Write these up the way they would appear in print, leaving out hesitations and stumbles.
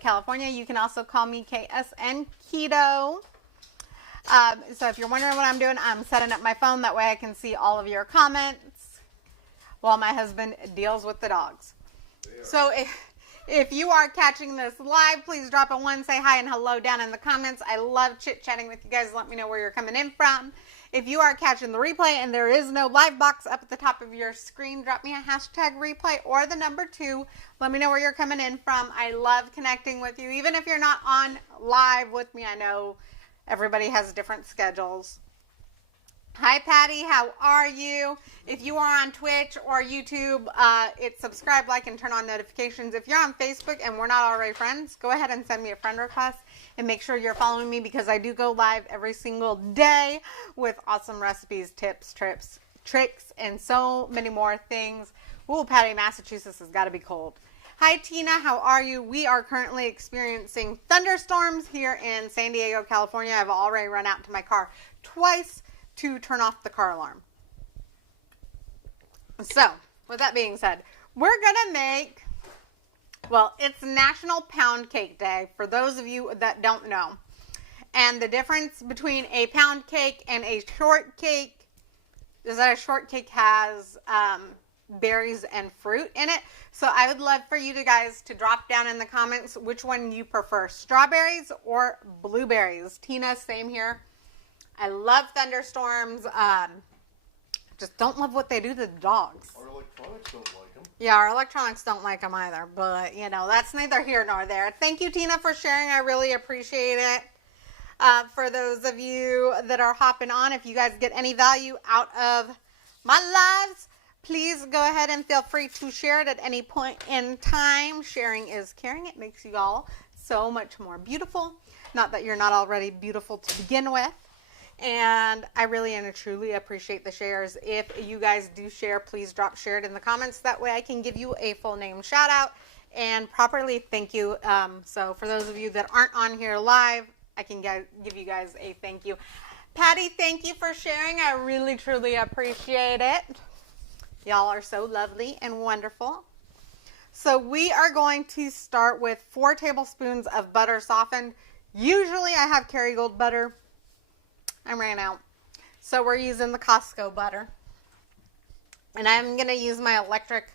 California. You can also call me KSN Keto. So if you're wondering what I'm doing, I'm setting up my phone. That way I can see all of your comments while my husband deals with the dogs. So if you are catching this live, please drop a 1, say hi and hello down in the comments. I love chit-chatting with you guys. Let me know where you're coming in from. If you are catching the replay and there is no live box up at the top of your screen, drop me a hashtag replay or the number 2. Let me know where you're coming in from. I love connecting with you. Even if you're not on live with me, I know everybody has different schedules. Hi, Patty. How are you? If you are on Twitch or YouTube, it's subscribe, like, and turn on notifications. If you're on Facebook and we're not already friends, go ahead and send me a friend request and make sure you're following me because I do go live every single day with awesome recipes, tips, tricks, and so many more things. Ooh, Patty, Massachusetts has got to be cold. Hi, Tina. How are you? We are currently experiencing thunderstorms here in San Diego, California. I've already run out to my car twice to turn off the car alarm. So, with that being said, we're going to make, well, it's National Pound Cake Day, for those of you that don't know. And the difference between a pound cake and a shortcake is that a shortcake has berries and fruit in it. So I would love for you guys to drop down in the comments which one you prefer, strawberries or blueberries. Tina, same here. I love thunderstorms. Just don't love what they do to the dogs. Our electronics don't like them. Yeah, our electronics don't like them either. But, you know, that's neither here nor there. Thank you, Tina, for sharing. I really appreciate it. For those of you that are hopping on, if you guys get any value out of my lives, please go ahead and feel free to share it at any point in time. Sharing is caring. It makes you all so much more beautiful. Not that you're not already beautiful to begin with. And I really and truly appreciate the shares. If you guys do share, please drop share it in the comments. That way I can give you a full name shout out and properly thank you. So for those of you that aren't on here live, I can give you guys a thank you. Patty, thank you for sharing. I really truly appreciate it. Y'all are so lovely and wonderful. So we are going to start with 4 tablespoons of butter softened. Usually I have Kerrygold butter. I ran out. So we're using the Costco butter. And I'm going to use my electric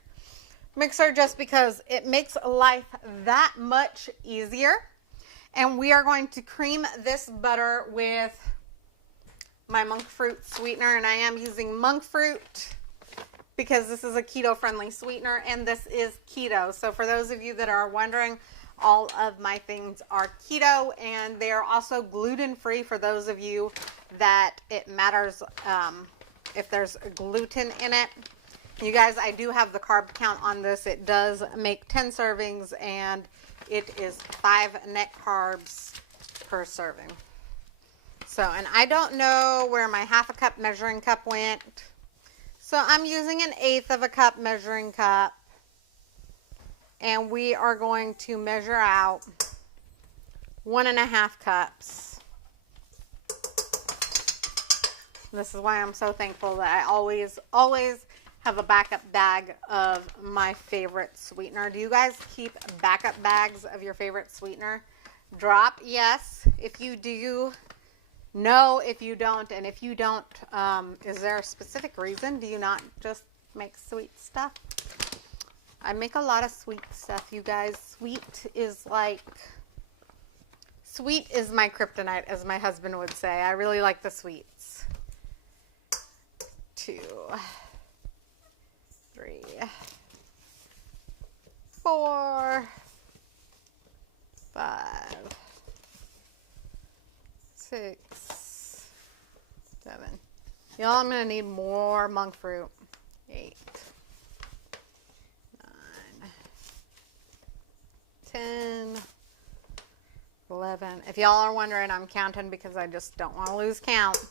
mixer just because it makes life that much easier. And we are going to cream this butter with my monk fruit sweetener. And I am using monk fruit because this is a keto-friendly sweetener and this is keto. So for those of you that are wondering, all of my things are keto and they are also gluten-free for those of you that it matters if there's gluten in it. You guys, I do have the carb count on this. It does make 10 servings and it is 5 net carbs per serving. So, and I don't know where my half a cup measuring cup went. So I'm using 1/8 of a cup measuring cup. And we are going to measure out 1.5 cups. This is why I'm so thankful that I always have a backup bag of my favorite sweetener. Do you guys keep backup bags of your favorite sweetener? Drop yes if you do. No if you don't. And if you don't, is there a specific reason? Do you not just make sweet stuff? I make a lot of sweet stuff, you guys. Sweet is my kryptonite, as my husband would say. I really like the sweets. 2, 3, 4, 5, 6, 7. Y'all, I'm going to need more monk fruit. 8. 10, 11. If y'all are wondering, I'm counting because I just don't want to lose count.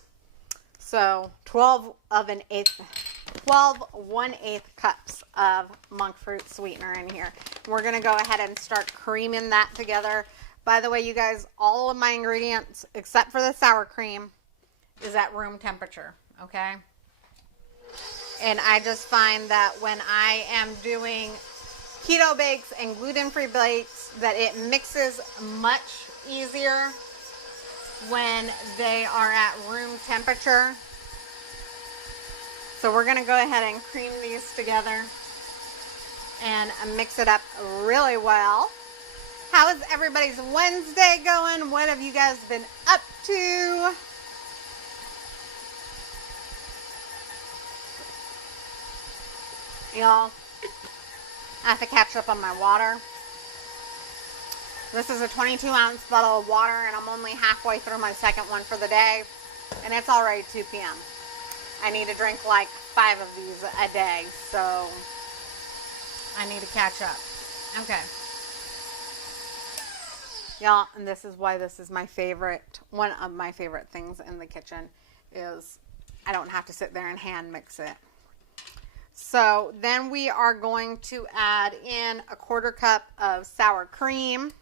So 12 1/8 cups of monk fruit sweetener in here. We're going to go ahead and start creaming that together. By the way, you guys, all of my ingredients, except for the sour cream, is at room temperature, okay? And I just find that when I am doing keto bakes and gluten-free bakes, that it mixes much easier when they are at room temperature. So we're going to go ahead and cream these together and mix it up really well. How is everybody's Wednesday going? What have you guys been up to? Y'all, I have to catch up on my water. This is a 22-ounce bottle of water, and I'm only halfway through my second one for the day, and it's already 2 p.m. I need to drink like 5 of these a day, so I need to catch up. Okay. Y'all, and this is why this is my favorite, one of my favorite things in the kitchen, is I don't have to sit there and hand mix it. So then we are going to add in a 1/4 cup of sour cream.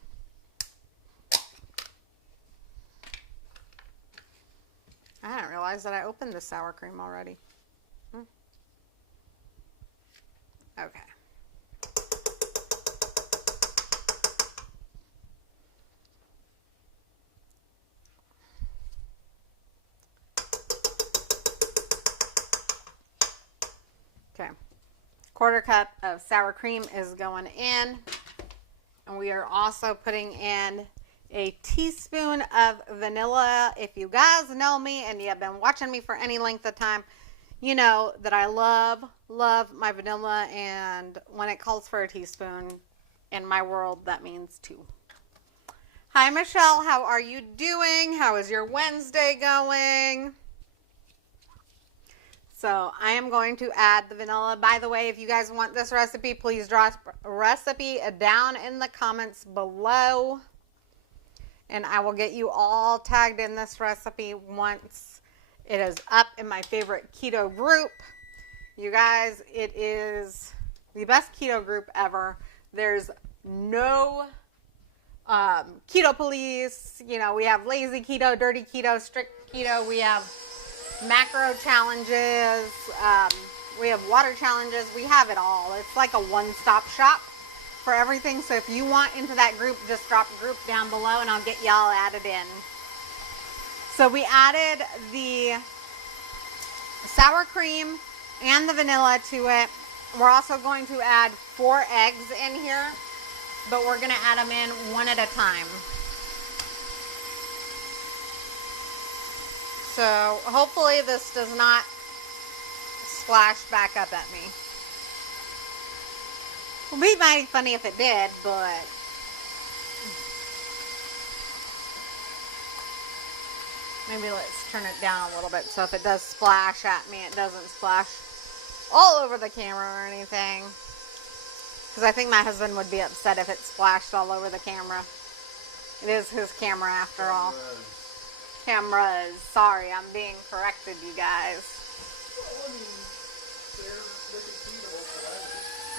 I didn't realize that I opened the sour cream already. Okay. Okay, 1/4 cup of sour cream is going in, and we are also putting in a teaspoon of vanilla. If you guys know me and you have been watching me for any length of time, you know that I love my vanilla, and when it calls for a teaspoon, in my world, that means 2. Hi, Michelle. How are you doing? How is your Wednesday going? So I am going to add the vanilla. By the way, if you guys want this recipe, please drop a recipe down in the comments below, and I will get you all tagged in this recipe once it is up in my favorite keto group. You guys, it is the best keto group ever. There's no keto police. You know, we have lazy keto, dirty keto, strict keto. We have macro challenges. We have water challenges. We have it all. It's like a one-stop shop for everything. So if you want into that group, just drop a group down below and I'll get y'all added in. So we added the sour cream and the vanilla to it. We're also going to add 4 eggs in here, but we're going to add them in one at a time. So hopefully this does not splash back up at me. It would be mighty funny if it did, but maybe let's turn it down a little bit so if it does splash at me, it doesn't splash all over the camera or anything. Because I think my husband would be upset if it splashed all over the camera. It is his camera after all. Cameras. Sorry, I'm being corrected, you guys.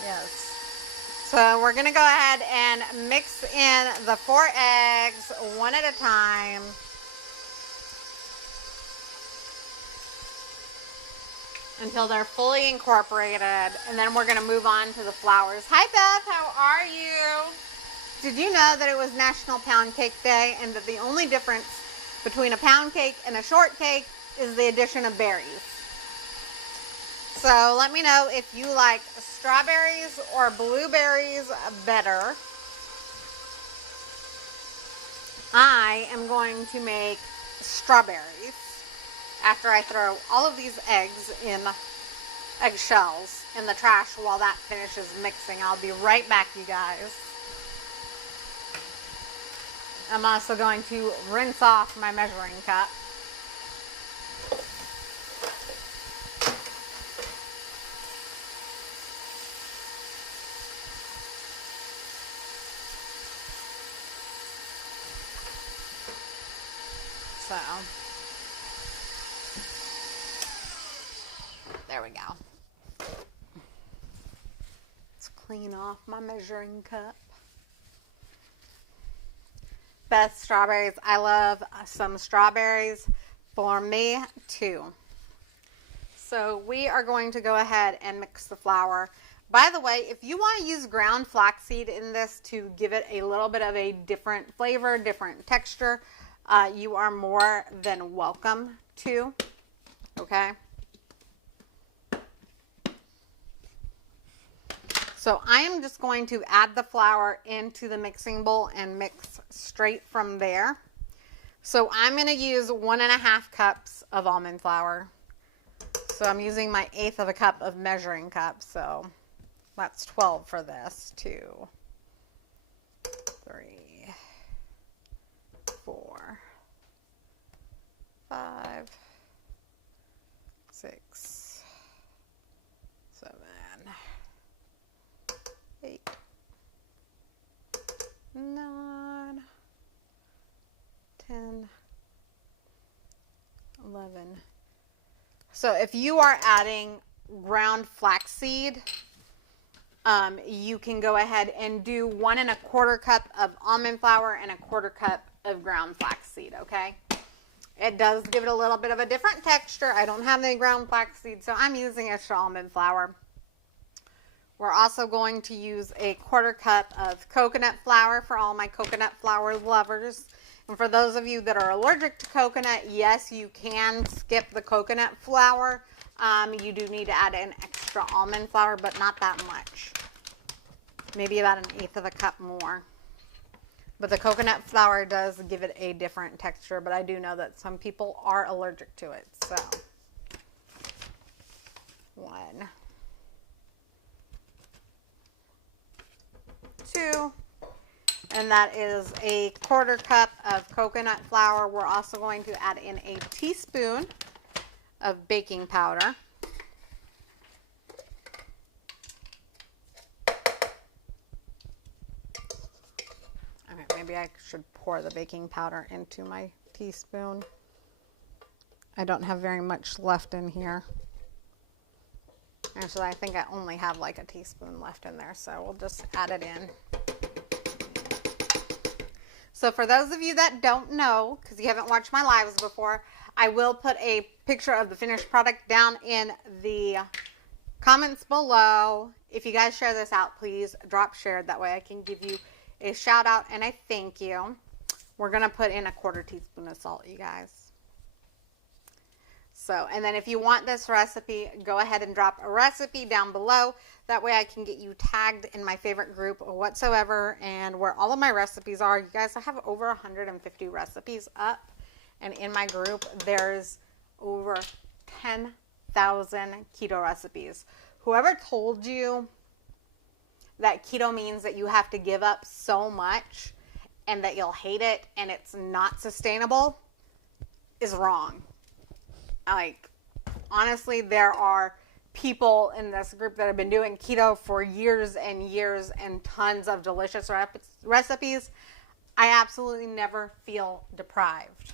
Yes. So we're going to go ahead and mix in the 4 eggs one at a time. Until they're fully incorporated. And then we're going to move on to the flours. Hi, Beth. How are you? Did you know that it was National Pound Cake Day and that the only difference between a pound cake and a shortcake is the addition of berries? So let me know if you like strawberries or blueberries better. I am going to make strawberries after I throw all of these eggs in eggshells in the trash while that finishes mixing. I'll be right back, you guys. I'm also going to rinse off my measuring cup. So, there we go. Let's clean off my measuring cup. Best strawberries. I love some strawberries. For me too. So we are going to go ahead and mix the flour. By the way, if you want to use ground flaxseed in this to give it a little bit of a different flavor, different texture, you are more than welcome to. Okay. So I am just going to add the flour into the mixing bowl and mix straight from there. So I'm going to use 1.5 cups of almond flour. So I'm using my 1/8 of a cup of measuring cup. So that's 12 for this. 2, 3, 4, 5, 6, 7, 8, 9, 10, 11. So if you are adding ground flaxseed, you can go ahead and do 1.25 cup of almond flour and 1/4 cup of ground flaxseed, okay? It does give it a little bit of a different texture. I don't have any ground flaxseed, so I'm using extra almond flour. We're also going to use 1/4 cup of coconut flour for all my coconut flour lovers. And for those of you that are allergic to coconut, yes, you can skip the coconut flour. You do need to add an extra almond flour, but not that much. Maybe about 1/8 of a cup more. But the coconut flour does give it a different texture, but I do know that some people are allergic to it. So, 1, 2, and that is 1/4 cup of coconut flour. We're also going to add in a teaspoon of baking powder. Okay, maybe I should pour the baking powder into my teaspoon. I don't have very much left in here. Actually, I think I only have like a teaspoon left in there, so we'll just add it in. So for those of you that don't know, because you haven't watched my lives before, I will put a picture of the finished product down in the comments below. If you guys share this out, please drop share. That way I can give you a shout out and a thank you. We're going to put in 1/4 teaspoon of salt, you guys. So, and then if you want this recipe, go ahead and drop a recipe down below. That way I can get you tagged in my favorite group whatsoever and where all of my recipes are. You guys, I have over 150 recipes up. And in my group, there's over 10,000 keto recipes. Whoever told you that keto means that you have to give up so much and that you'll hate it and it's not sustainable is wrong. Like, honestly, there are people in this group that have been doing keto for years and years and tons of delicious recipes. I absolutely never feel deprived.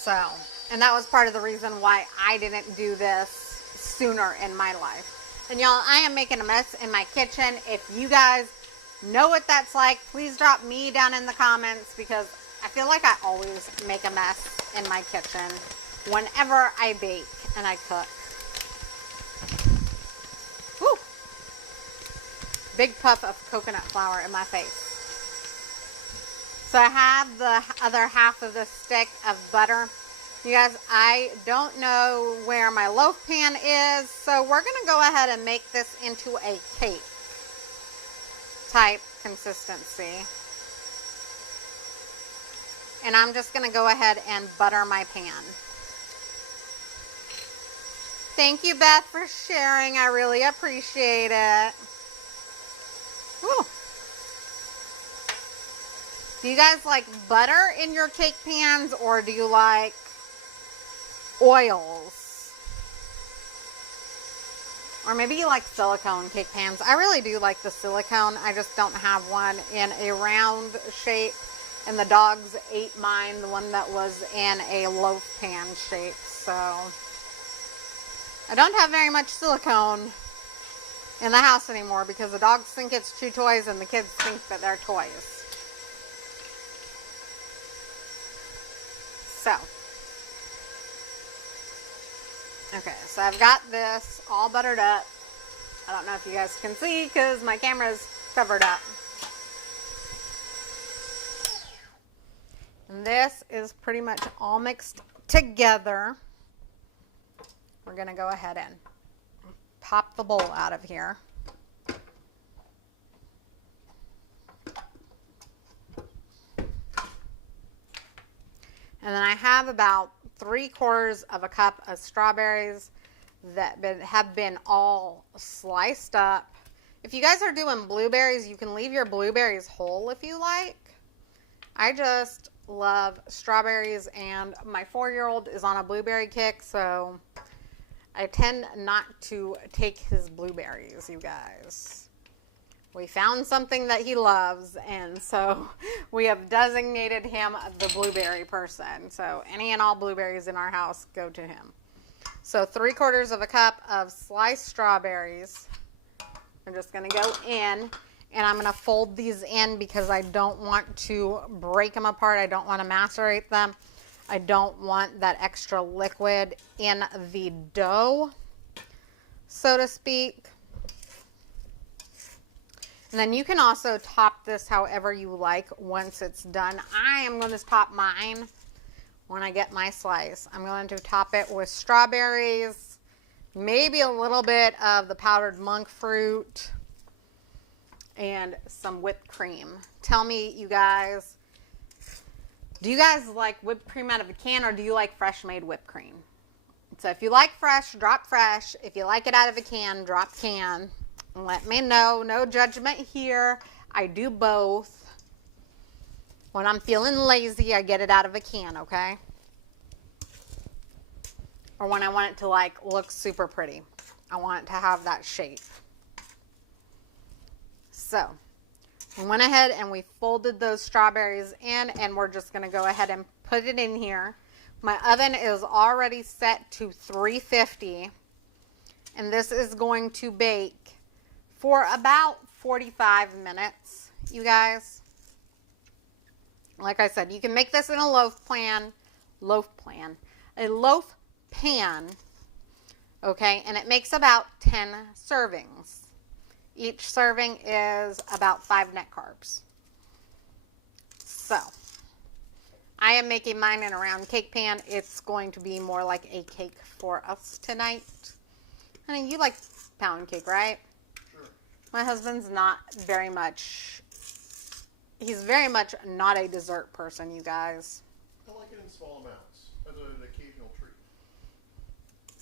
So, and that was part of the reason why I didn't do this sooner in my life. And y'all, I am making a mess in my kitchen. If you guys know what that's like, please drop me down in the comments because I feel like I always make a mess in my kitchen whenever I bake and I cook. Woo! Big puff of coconut flour in my face. So I have the other half of the stick of butter. You guys, I don't know where my loaf pan is, so we're going to go ahead and make this into a cake type consistency. And I'm just going to go ahead and butter my pan. Thank you, Beth, for sharing. I really appreciate it. Woo. Do you guys like butter in your cake pans or do you like oils? Or maybe you like silicone cake pans. I really do like the silicone. I just don't have one in a round shape. And the dogs ate mine, the one that was in a loaf pan shape. So I don't have very much silicone in the house anymore because the dogs think it's chew toys and the kids think that they're toys. So, okay, so I've got this all buttered up. I don't know if you guys can see because my camera's covered up. And this is pretty much all mixed together. We're going to go ahead and pop the bowl out of here. And then I have about 3/4 of a cup of strawberries that have been all sliced up. If you guys are doing blueberries, you can leave your blueberries whole if you like. I just love strawberries, and my 4-year-old is on a blueberry kick, so I tend not to take his blueberries, you guys. We found something that he loves, and so we have designated him the blueberry person. So any and all blueberries in our house go to him. So 3/4 of a cup of sliced strawberries. I'm just going to go in, and I'm going to fold these in because I don't want to break them apart. I don't want to macerate them. I don't want that extra liquid in the dough, so to speak. And then you can also top this however you like once it's done. I am going to top mine when I get my slice. I'm going to top it with strawberries, maybe a little bit of the powdered monk fruit, and some whipped cream. Tell me, you guys, do you guys like whipped cream out of a can, or do you like fresh made whipped cream? So if you like fresh, drop fresh. If you like it out of a can, drop can. Let me know. No judgment here. I do both. When I'm feeling lazy, I get it out of a can, okay? Or when I want it to like look super pretty. I want it to have that shape. So, we went ahead and we folded those strawberries in, and we're just going to go ahead and put it in here. My oven is already set to 350, and this is going to bake for about 45 minutes, you guys. Like I said, you can make this in a loaf pan, okay, and it makes about 10 servings. Each serving is about 5 net carbs. So, I am making mine in a round cake pan. It's going to be more like a cake for us tonight. Honey, you like pound cake, right? My husband's not very much, he's very much not a dessert person, you guys. I like it in small amounts, as an occasional treat.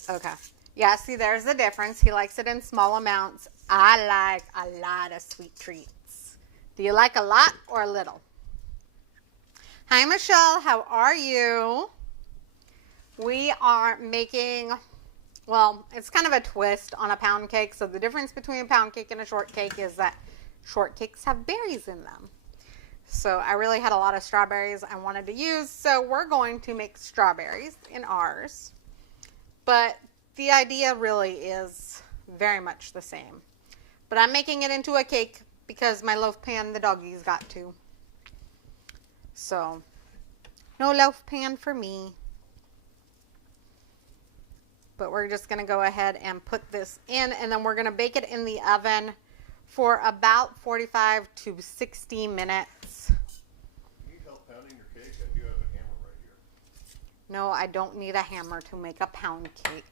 Okay. Yeah, see, there's the difference. He likes it in small amounts. I like a lot of sweet treats. Do you like a lot or a little? Hi, Michelle. How are you? We are making... Well, it's kind of a twist on a pound cake. So the difference between a pound cake and a short cake is that short cakes have berries in them. So I really had a lot of strawberries I wanted to use. So we're going to make strawberries in ours. But the idea really is very much the same. But I'm making it into a cake because my loaf pan, the doggies got to. So no loaf pan for me. But we're just going to go ahead and put this in, and then we're going to bake it in the oven for about 45 to 60 minutes. You need help pounding your cake? I do have a hammer right here. No, I don't need a hammer to make a pound cake.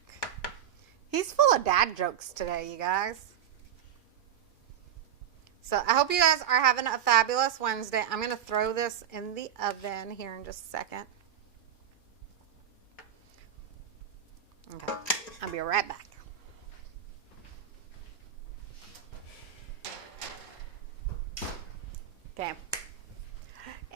He's full of dad jokes today, you guys. So I hope you guys are having a fabulous Wednesday. I'm going to throw this in the oven here in just a second. Okay, I'll be right back. Okay.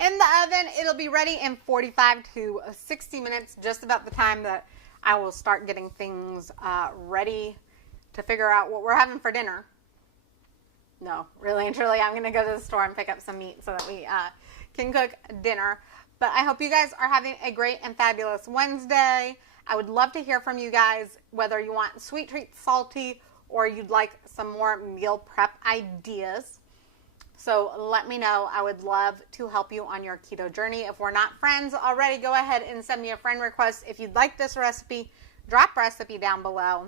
In the oven, it'll be ready in 45 to 60 minutes, just about the time that I will start getting things ready to figure out what we're having for dinner. No, really and truly, I'm going to go to the store and pick up some meat so that we can cook dinner. But I hope you guys are having a great and fabulous Wednesday. I would love to hear from you guys, whether you want sweet treats, salty, or you'd like some more meal prep ideas. So let me know. I would love to help you on your keto journey. If we're not friends already, go ahead and send me a friend request. If you'd like this recipe, drop recipe down below.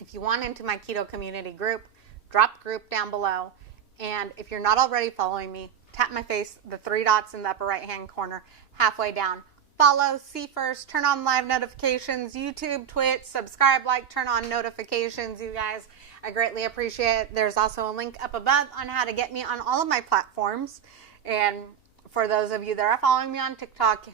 If you want into my keto community group, drop group down below. And if you're not already following me, tap my face, the 3 dots in the upper right hand corner, halfway down. Follow, see first, turn on live notifications, YouTube, Twitch, subscribe, like, turn on notifications, you guys. I greatly appreciate it. There's also a link up above on how to get me on all of my platforms. And for those of you that are following me on TikTok,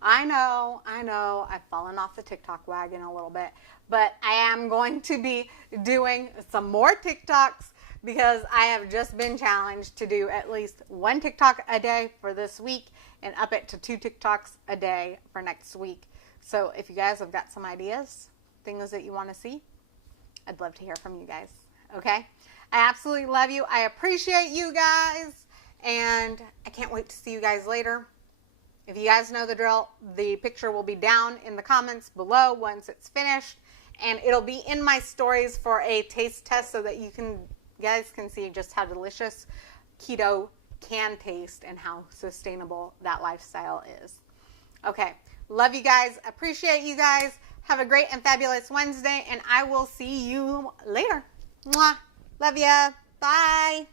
I know, I've fallen off the TikTok wagon a little bit, but I am going to be doing some more TikToks because I have just been challenged to do at least 1 TikTok a day for this week and up it to 2 TikToks a day for next week. So if you guys have got some ideas, things that you want to see, I'd love to hear from you guys. Okay? I absolutely love you. I appreciate you guys. And I can't wait to see you guys later. If you guys know the drill, the picture will be down in the comments below once it's finished. And it'll be in my stories for a taste test so that you guys can see just how delicious keto can taste and how sustainable that lifestyle is. Okay. Love you guys. Appreciate you guys. Have a great and fabulous Wednesday. And I will see you later. Mwah. Love ya. Bye.